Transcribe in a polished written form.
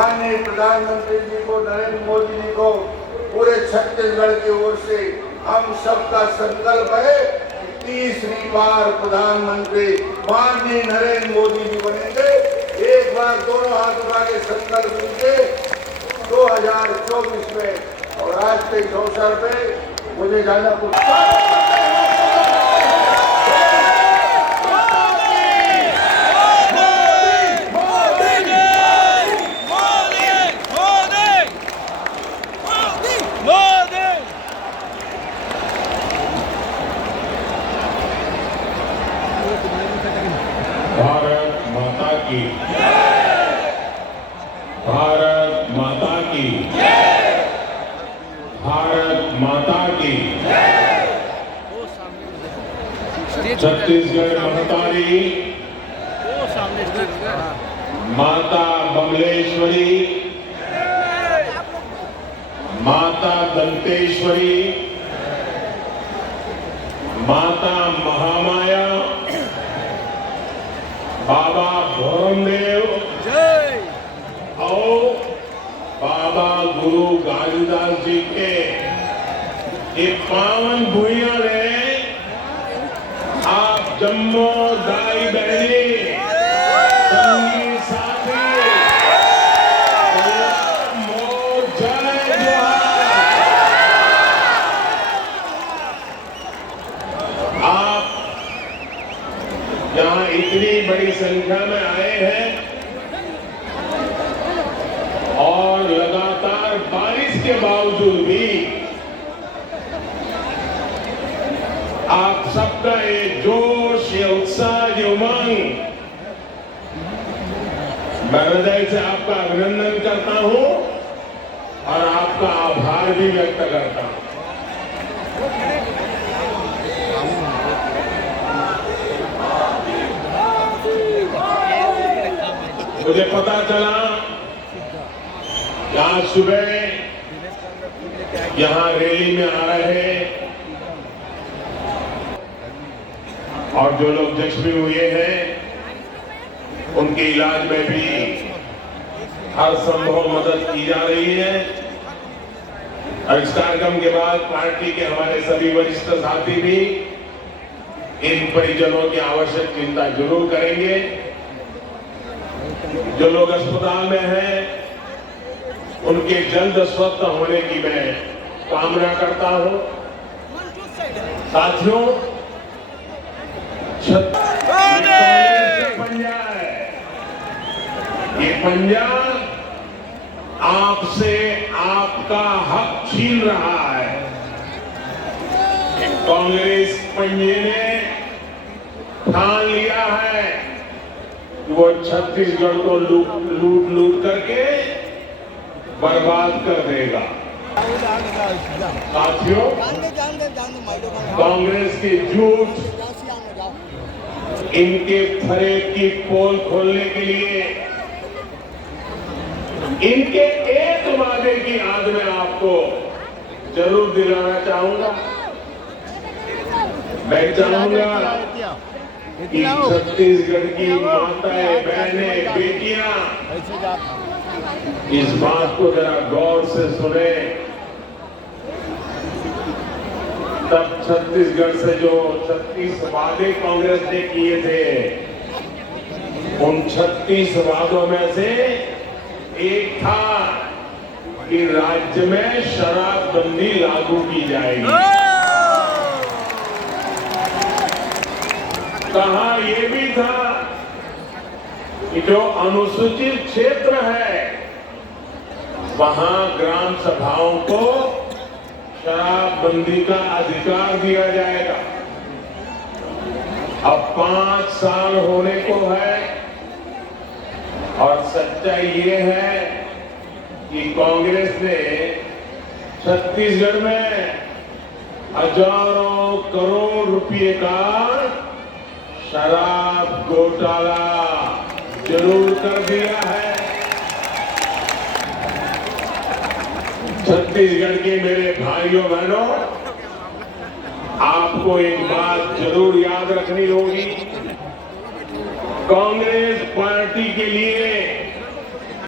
माननीय प्रधानमंत्री जी को, नरेंद्र मोदी जी को, पूरे छत्तीसगढ़ की ओर से हम सबका संकल्प है कि 30वीं बार प्रधानमंत्री माननीय नरेंद्र मोदी जी बनेंगे। एक बार दोनों हाथ उठा के संकल्प लीजिए 2024 में। और आज के इस अवसर पे मुझे जाना कुछ भारत माता की, भारत माता की, भारत माता की। छत्तीसगढ़ महतारी माता बमलेश्वरी, माता दंतेश्वरी, माता महामाया, बाबा भोरमदेव और बाबा गुरु गाजूदास जी के ये पावन भूमिया ने आप जम्मो दाई बहनी, संगी साथी, मोर जय जोहार। आप यहाँ इतनी बड़ी संख्या में आए हैं और लगातार बारिश के बावजूद भी आप सबका ये जोश, ये उत्साह, ये उमंग, मैं हृदय से आपका अभिनंदन करता हूं और आपका आभार भी व्यक्त करता हूं। मुझे पता चला आज सुबह यहां रैली में आ रहे और जो लोग जख्मी हुए हैं उनके इलाज में भी हर संभव मदद की जा रही है। और इस कार्यक्रम के बाद पार्टी के हमारे सभी वरिष्ठ साथी भी इन परिजनों की आवश्यक चिंता जरूर करेंगे। जो लोग अस्पताल में हैं उनके जल्द स्वस्थ होने की मैं कामना करता हूं। साथियों, पंजा है, ये पंजा आपसे आपका हक छीन रहा है। कांग्रेस पंजे ने ठान लिया है वो छत्तीसगढ़ को लूट करके बर्बाद कर देगा। साथियों, कांग्रेस के झूठ, इनके फरेब की पोल खोलने के लिए इनके एक वादे की याद में आपको जरूर दिलाना चाहूंगा। मैं चाहूंगा कि छत्तीसगढ़ की माताएं, बहनें, बेटियां इस बात को जरा गौर से सुने। तब छत्तीसगढ़ से जो 36 वादे कांग्रेस ने किए थे, उन 36 वादों में से एक था कि राज्य में शराबबंदी लागू की जाएगी। कहा यह भी था कि जो अनुसूचित क्षेत्र है वहां ग्राम सभाओं को शराबबंदी का अधिकार दिया जाएगा। अब 5 साल होने को है और सच्चाई ये है कि कांग्रेस ने छत्तीसगढ़ में हजारों करोड़ रुपए का शराब घोटाला जरूर कर दिया है। छत्तीसगढ़ के मेरे भाइयों बहनों, आपको एक बात जरूर याद रखनी होगी। कांग्रेस पार्टी के लिए